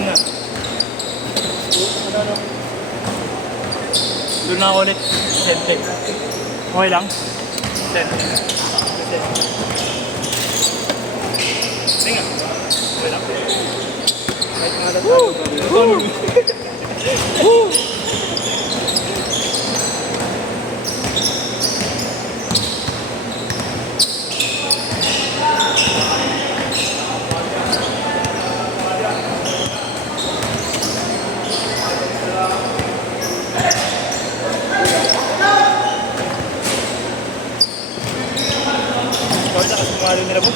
Alam na. Doon na ako ulit. Sente. Okay lang? Sente. Tinga. Okay lang? Kahit mga datalo. Woo! Kumalo nila po.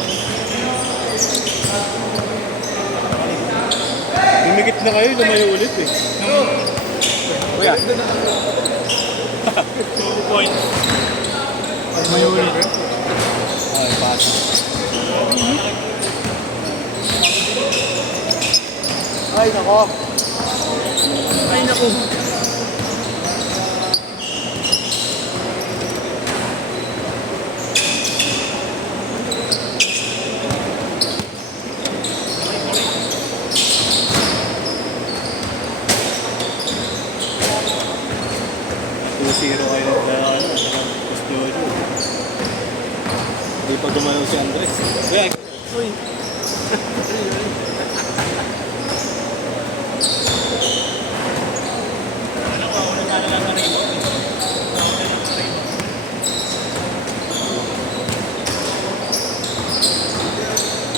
Lumikit na kayo, lumayo ulit eh. Kuya. 2 points. Lumayo ulit. Ay, pasa. Ay, nako. Ay, nako. Zero kayo na gusto nyo. Hindi pa gumalaw si Andres. Kaya, uy.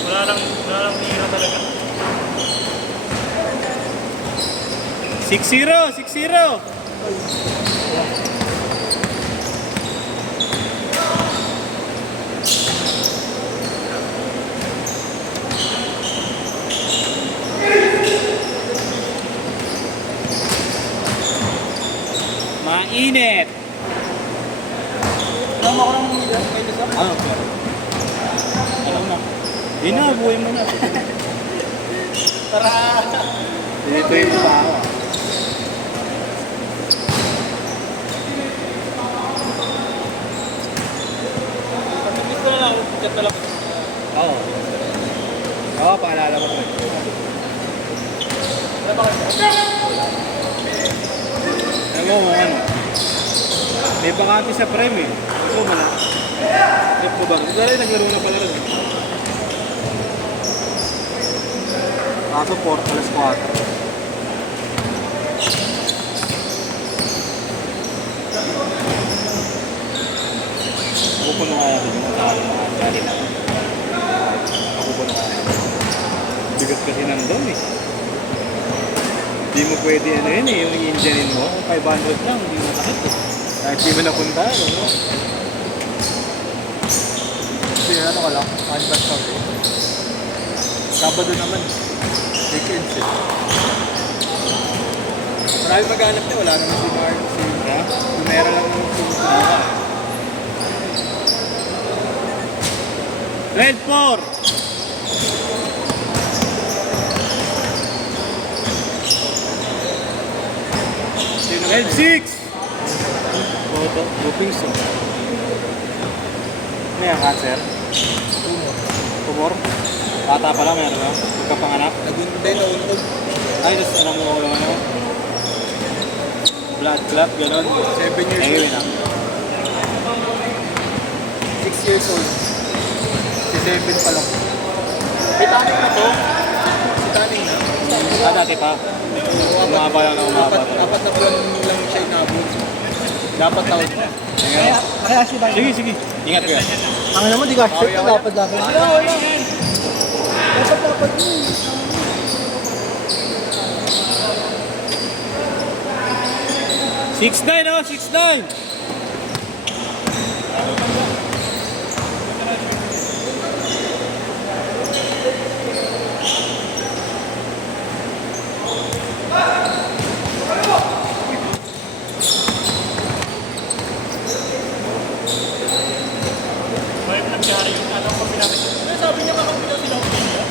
Wala lang hira talaga. 6-0! 6-0! Mainit! Alam ako lang kayo sa? Ano? Alam na. Hindi na, buhay mo na. Tara! Dito yung pa ako. Pag-miss ko na lang, chat na lang. Oo. Oo, paalala mo rin. Ano ba kayo? Alam mo ano, may bakante sa prem eh. Ito mo na. Trip mo ba? Dahil naglaro na pala rin. Kaso 4 plus 4. Pupuno nga natin yung mga dali na. Pupuno nga natin. Bigat kasi nandun eh. Hindi mo pwede ano yun eh, yung engine mo, 500 lang, hindi mo takit eh. Kahit di mo napunta, ano? Kasi ano ka lang, handbag ka eh. Sabado naman, weekends eh. Marami maghanap niya, wala naman si Mark, si Lumera lang yung sumusunod. 12-4! 12-6! Boto, doping so. Ano yan, cancer? Tumor? Bata pala, mayroon lang. Pagkapanganak? Nagunday, nauntog. Ay, tapos alam mo yung ano? Blood clot, gano'n. 7 years old. 6 years old. Si 7 pa lang. May taning na to? Si taning na? Dati pa. Umaba lang na umaba. Apat na buwan lang siya inabot. Dapat taon pa. Kaya si Biden. Sige, sige. Ingat ko yan. Ang naman, di ka shit na dapat dapat. Dapat yun. 6-9 oh, 6-9! Sabi niya makapit daw sila ako niya.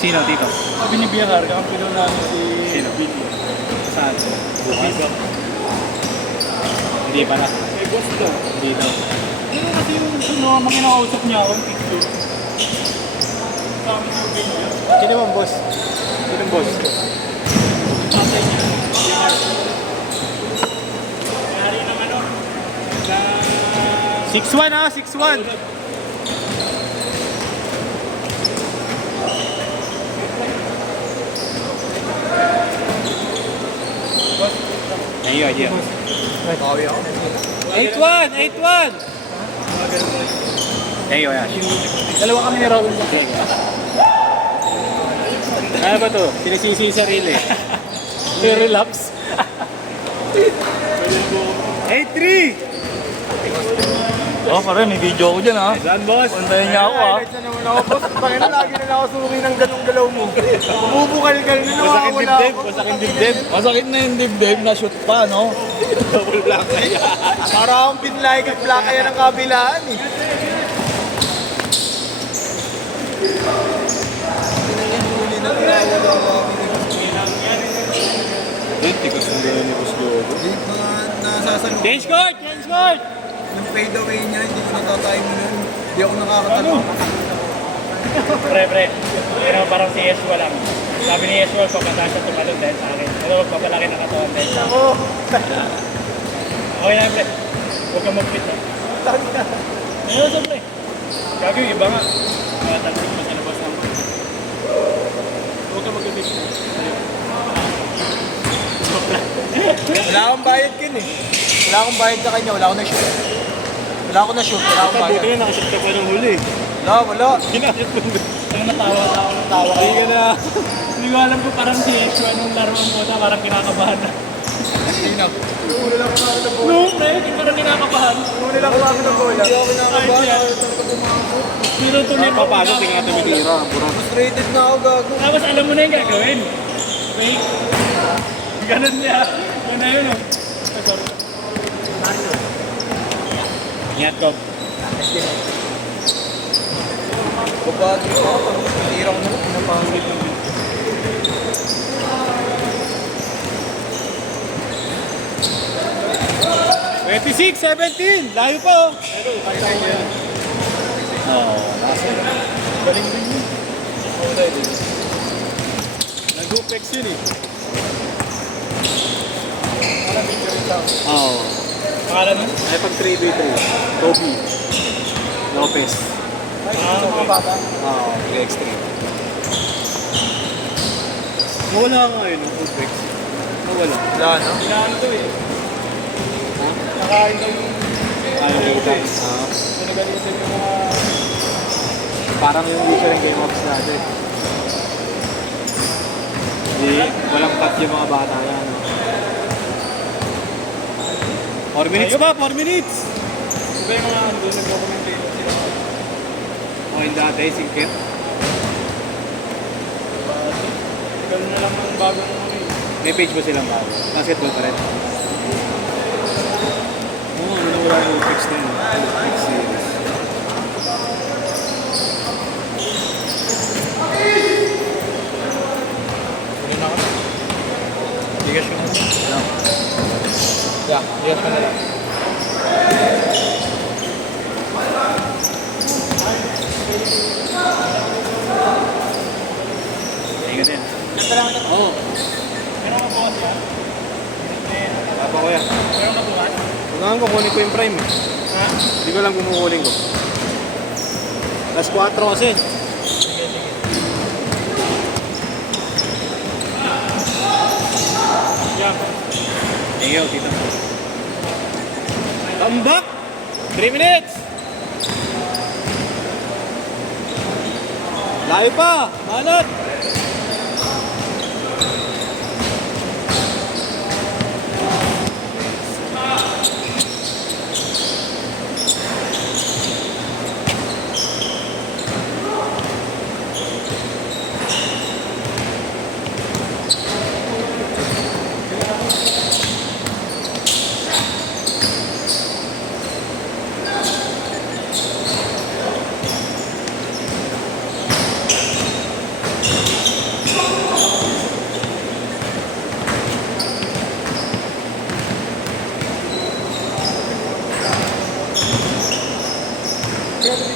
Sino dito? Sabi ni Biyahar, kampi daw namin si Billy. Saan? Bukas? Hindi pa na. May boss daw. Hindi daw. Pero kasi yung mga kinakausap niya ako, yung picture. Sa amin yung ganyan. Sino bang boss? Sino boss? Tatay niya. Mayari ng ano? Na... 6'1 ah, 6'1. Ayun, ayun. Bawi ako. 8'1! 8'1! Ayun, ayun. Dalawa kami ni Raul sa Ano ba to? Pinasisi yung sarili. relapse. 8'3! Oh, pare, may video ako dyan ha. Saan, boss? Puntayin niya ako ha. Highlight na naman ako, boss. Pangina, lagi na ako suki ng ganong galaw mo. Bubukal-kal na nawawala ako. Masakit dibdib. Masakit na yung dibdib, na-shoot pa, no? Double black na yan. Para akong pinlike at plaka yan ng kabilaan eh. Tikas ng gano'n ni Boss Lobo. Nasasalubong. Change court! Change court! Yung fade away niya, hindi ko natatime nun. Hindi ako nakakatanong. Pre, pero parang si Yesua lang. Sabi ni Yesua, papataas siya tumalon dahil sa akin. Pero papalaki ng katawan dahil sa akin. Okay na, pre. Huwag kang mag-fit na. Ayun, sa pre. Gagi yung iba nga. Tansik mo sa labas ng huwag kang mag-fit na. Wala akong bayad kin eh. Wala akong bayad sa kanya, wala akong na-shoot. Wala akong na-shoot, wala akong bayad. Buti na nakashoot ka pa ng huli. Wala. Ginashoot mo. Ang natawa. Hindi ka na. Hindi ko alam ko parang si Yesua nung laro ang puta, parang kinakabahan na. Sino? Una lang ako na bola. No, pre, hindi parang kinakabahan. Una lang ako na bola. Hindi ako kinakabahan. Pero tuloy mo. Papasok, tingnan natin may tira. Frustrated na ako, gago. Tapos alam mo na yung gagawin. Fake. Ganun niya. Yun na yun. Sorry. Ingat ko. Babagi ako. Tirang mo. Pinapangit. 26, 17. Layo pa oh. Oo. Galing din yun. Nag-upex yun eh. Parang picture ito. Oo. Pangalan mo? Ay pag 3v3. Toby. Lopez. Ay, sa mga bata. Oo. 3x3. Nawala ka ngayon ng upex. Nawala. Wala na. Kailangan to eh. Ha? Nakain daw yung... Ayaw ko ito. Pinagalisan yung mga... Parang yung user ng Game Ops natin. Hindi, walang cut yung mga bata na. 4 minutes ba? 4 minutes! Iba yung mga doon nag-documentation sila. O yung dati, singkit. Ganun na lang ang bagong ano eh. May page ba silang bago? Basketball pa rin. Oo, ano na wala yung page na yun. Page series. Hindi na ako. Bigas ko na. Yeah, bigas ko na lang. Ingat din. Oo. Meron ka bukas yan? Papa ko yan. Meron ka bukas? Kailangan ko kunin ko yung prime eh. Ha? Hindi ko lang kumukunin ko. Last 4 kasi. Yan. Thank you, tita. Come back! 3 minutes! Layo pa! Manat!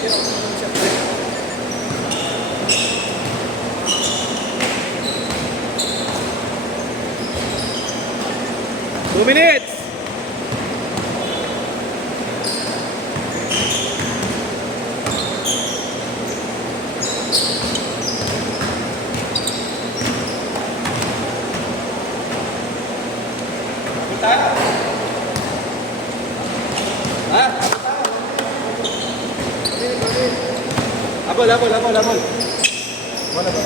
Two minutes! Abol. Wala ba?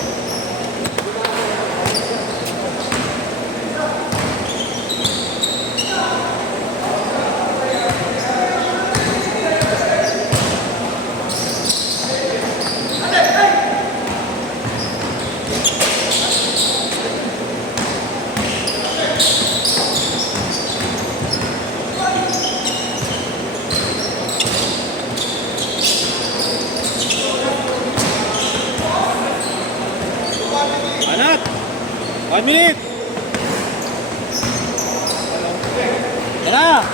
Anak! 1 minute! Yan na!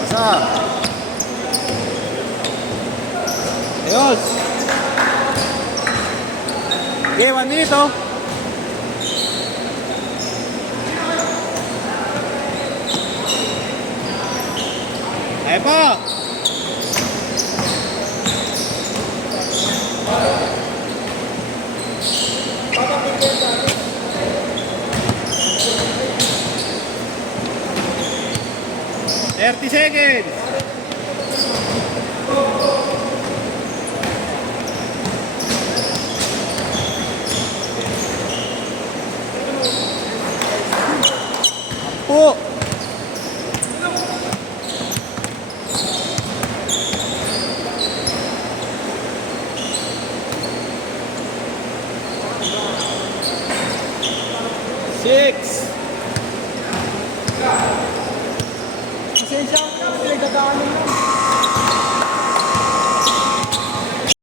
Pasa! Ayos! Okay, 1 minute oh! Ayan pa! Thirty seconds! Po! Six! Pasensya ka na, pinagdadaanan mo.